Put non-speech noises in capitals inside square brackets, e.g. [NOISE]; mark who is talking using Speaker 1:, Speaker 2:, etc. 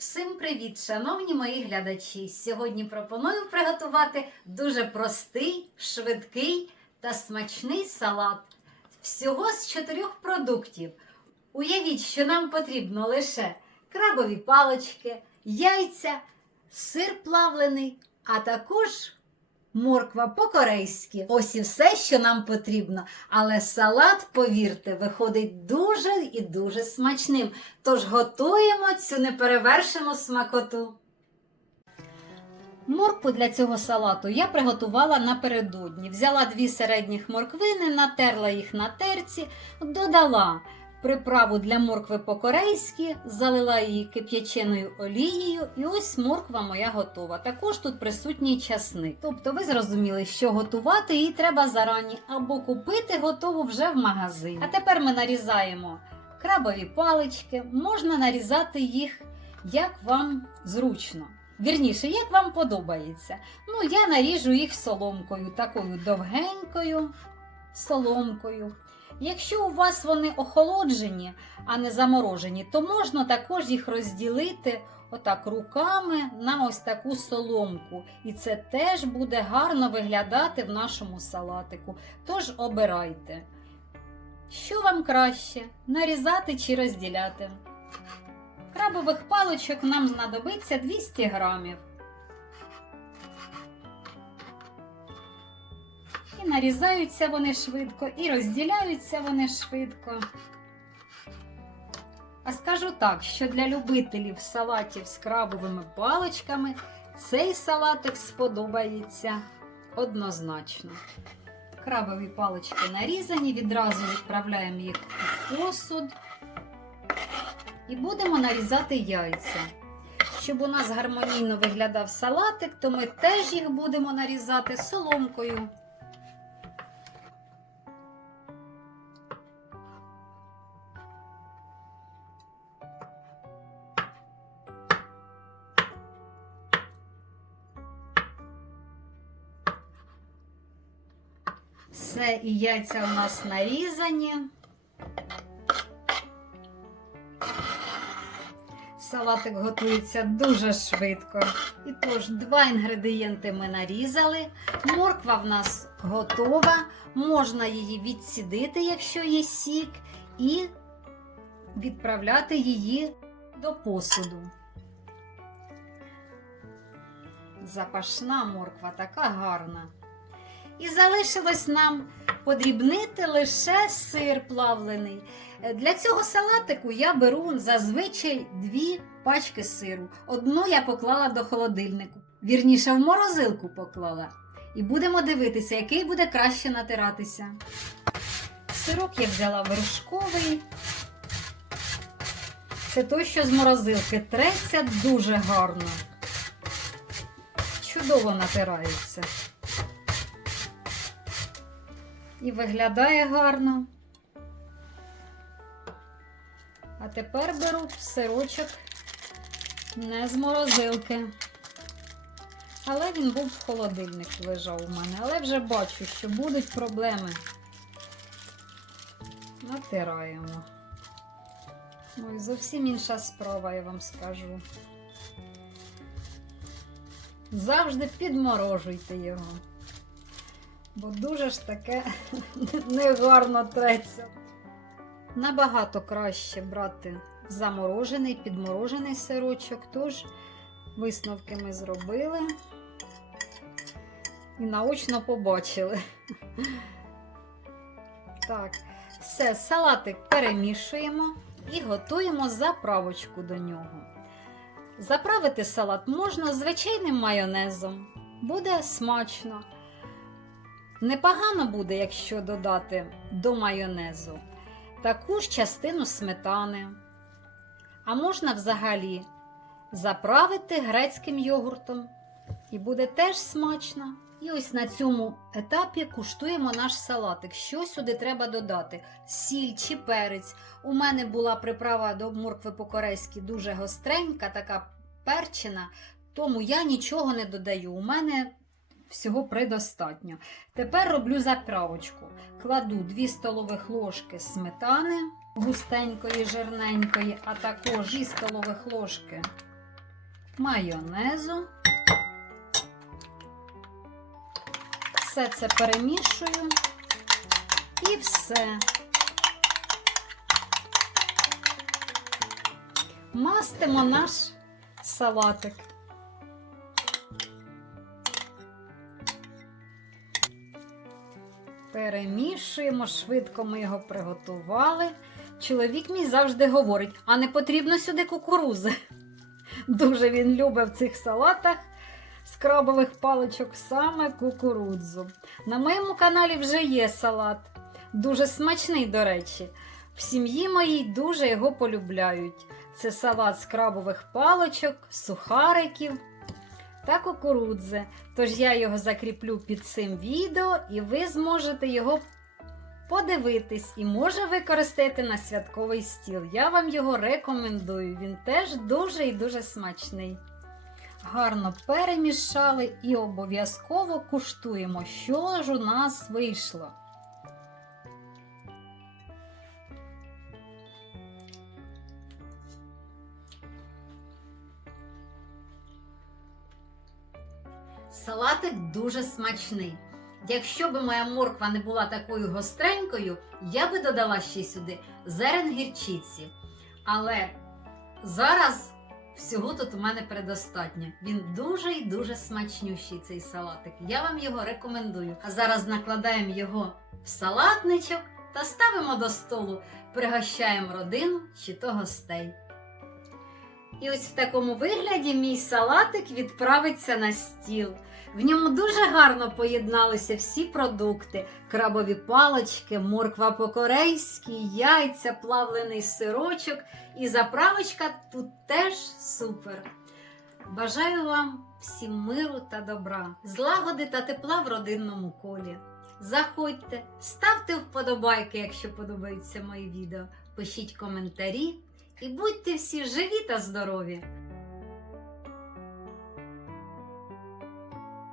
Speaker 1: Всім привіт, шановні мої глядачі! Сьогодні пропоную приготувати дуже простий, швидкий та смачний салат. Всього з чотирьох продуктів. Уявіть, що нам потрібно лише крабові палочки, яйця, сир плавлений, а також морква по-корейськи. Ось і все, що нам потрібно. Але салат, повірте, виходить дуже і дуже смачним. Тож готуємо цю неперевершену смакоту. Моркву для цього салату я приготувала напередодні. Взяла дві середніх морквини, натерла їх на терці, додала приправу для моркви по-корейськи, залила її кип'яченою олією, і ось морква моя готова. Також тут присутній часник. Тобто ви зрозуміли, що готувати її треба зарані або купити готову вже в магазині. А тепер ми нарізаємо крабові палички, можна нарізати їх як вам зручно. Вірніше, як вам подобається. Ну, я наріжу їх соломкою, такою довгенькою соломкою. Якщо у вас вони охолоджені, а не заморожені, то можна також їх розділити отак руками на ось таку соломку. І це теж буде гарно виглядати в нашому салатику. Тож обирайте. Що вам краще нарізати чи розділяти? Крабових паличок нам знадобиться 200 грамів. І нарізаються вони швидко, і розділяються вони швидко. А скажу так, що для любителів салатів з крабовими паличками цей салатик сподобається однозначно. Крабові палички нарізані, відразу відправляємо їх у посуд. І будемо нарізати яйця. Щоб у нас гармонійно виглядав салатик, то ми теж їх будемо нарізати соломкою. Все, і яйця у нас нарізані. Салатик готується дуже швидко. І тож, два інгредієнти ми нарізали. Морква в нас готова. Можна її відсідити, якщо є сік, і відправляти її до посуду. Запашна морква така гарна. І залишилось нам подрібнити лише сир плавлений. Для цього салатику я беру зазвичай дві пачки сиру. Одну я поклала до холодильнику. Вірніше, в морозилку поклала. І будемо дивитися, який буде краще натиратися. Сирок я взяла вершковий. Це той, що з морозилки треться дуже гарно. Чудово натирається. І виглядає гарно. А тепер беру сирочок не з морозилки. Але він був в холодильнику лежав у мене. Але вже бачу, що будуть проблеми. Натираємо. Ой, зовсім інша справа, я вам скажу. Завжди підморожуйте його. Бо дуже ж таке [LAUGHS] негарно треться. Набагато краще брати заморожений, підморожений сирочок, тож висновки ми зробили і наочно побачили. [LAUGHS] Так, все, салатик перемішуємо і готуємо заправочку до нього. Заправити салат можна звичайним майонезом. Буде смачно. Непогано буде, якщо додати до майонезу таку ж частину сметани. А можна взагалі заправити грецьким йогуртом. І буде теж смачно. І ось на цьому етапі куштуємо наш салатик. Що сюди треба додати? Сіль чи перець. У мене була приправа до моркви по-корейськи дуже гостренька, така перчена, тому я нічого не додаю. У мене всього предостатньо. Тепер роблю заправочку. Кладу 2 столових ложки сметани густенької, жирненької, а також 2 столових ложки майонезу. Все це перемішую і все. Мастимо наш салатик. Перемішуємо, швидко ми його приготували. Чоловік мій завжди говорить, а не потрібно сюди кукурузи. Дуже він любить в цих салатах з крабових паличок саме кукурудзу. На моєму каналі вже є салат. Дуже смачний, до речі. В сім'ї моїй дуже його полюбляють. Це салат з крабових паличок, сухариків та кукурудзи. Тож я його закріплю під цим відео, і ви зможете його подивитись і може використати на святковий стіл. Я вам його рекомендую. Він теж дуже і дуже смачний. Гарно перемішали і обов'язково куштуємо, що ж у нас вийшло. Салатик дуже смачний. Якщо б моя морква не була такою гостренькою, я би додала ще сюди зерен гірчиці. Але зараз всього тут у мене предостатньо. Він дуже і дуже смачнющий цей салатик. Я вам його рекомендую. А зараз накладаємо його в салатничок та ставимо до столу, пригощаємо родину чи то гостей. І ось в такому вигляді мій салатик відправиться на стіл. В ньому дуже гарно поєдналися всі продукти: крабові палочки, морква по-корейськи, яйця, плавлений сирочок і заправочка тут теж супер. Бажаю вам всім миру та добра, злагоди та тепла в родинному колі. Заходьте, ставте вподобайки, якщо подобаються мої відео, пишіть коментарі і будьте всі живі та здорові!